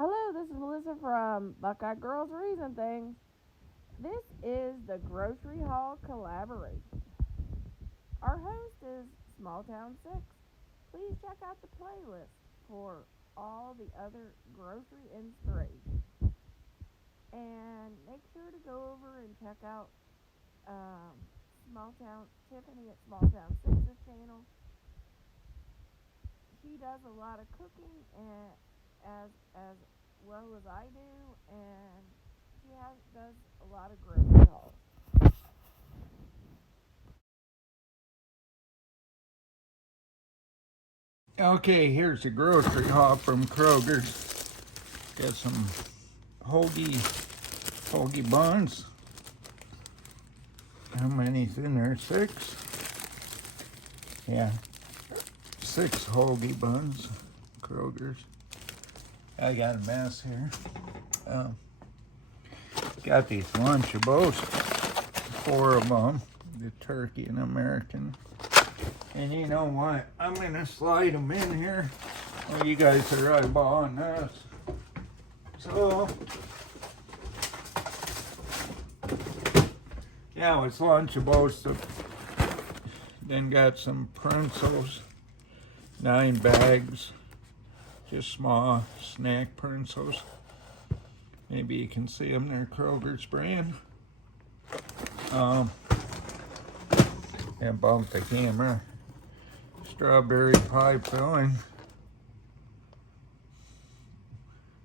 Hello, this is Melissa from Buckeye Girls Reason Things. This is the Grocery Haul Collaboration. Our host is Small Town 6. Please check out the playlist for all the other grocery inspiration. And make sure to go over and check out Small Town Tiffany at Small Town 6's channel. She does a lot of cooking and as well as I do, and she does a lot of grocery hauls. Okay, here's the grocery haul from Krogers. Got some hoagie buns. How many's in there? 6? Yeah, 6 hoagie buns. Krogers. I got a mess here. Got these Lunchables. 4 of them. The turkey and American. And you know what? I'm gonna slide them in here. Well, you guys are eyeballing this. So, yeah, it's Lunchables. Then got some pretzels. 9 bags. Just small snack pretzels. Maybe you can see them. They're Kroger's brand. And bumped the camera. Strawberry pie filling.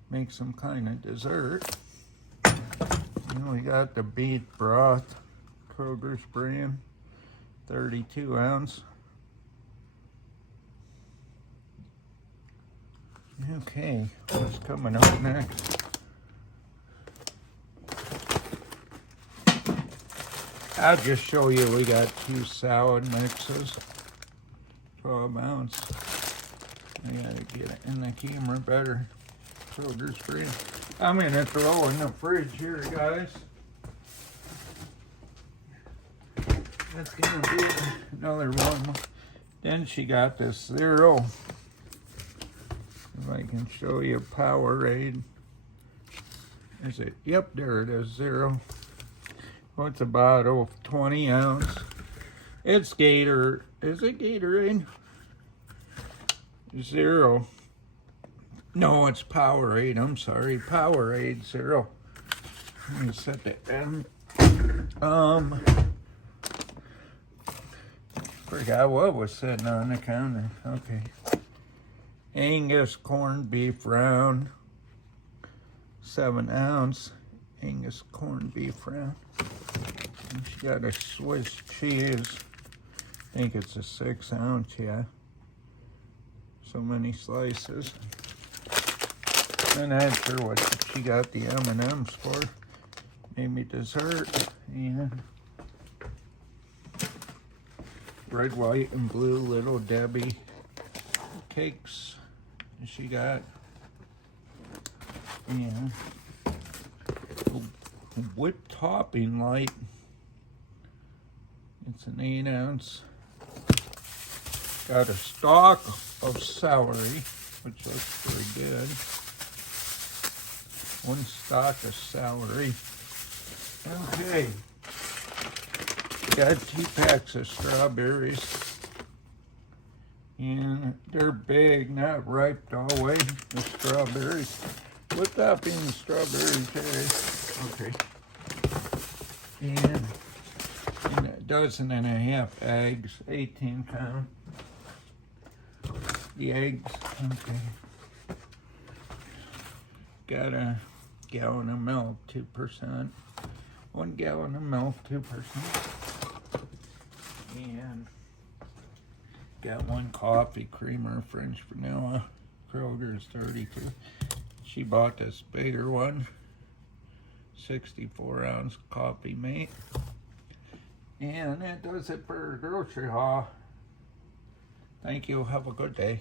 Make some kind of dessert. And we got the beef broth. Kroger's brand. 32 ounce. Okay, what's coming up next? I'll just show you, we got 2 salad mixes, 12 ounce. I gotta get it in the camera better. Kroger's brand. I'm gonna throw in the fridge here, guys. That's gonna be another one. Then she got this cereal. If I can show you Powerade. Is it? Yep, there it is, 0. Well, it's about 20 ounce. It's Gator. Is it Gatorade? 0. No, it's Powerade. I'm sorry, Powerade 0. Let me set that down. Forgot what was sitting on the counter. Okay. Angus corned beef round. 7 ounce. Angus corned beef round. And she got a Swiss cheese. I think it's a 6 ounce, yeah. So many slices. I'm not sure what she got the M&Ms for. Maybe dessert. And red, white, and blue Little Debbie cakes. She got, and whipped topping light. It's an 8 ounce. Got a stalk of celery, which looks pretty good. 1 stalk of celery. Okay. Got 2 packs of strawberries. And they're big, not ripe all the way. The strawberries. With that being strawberry cherry. Okay. And a dozen and a half eggs, 18 pound. The eggs, okay. Got a gallon of milk, 2%. 1 gallon of milk, 2%. And got 1 coffee creamer, French vanilla, Kroger's 32. She bought this bigger one, 64 ounce coffee mate. And that does it for her grocery haul. Thank you, have a good day.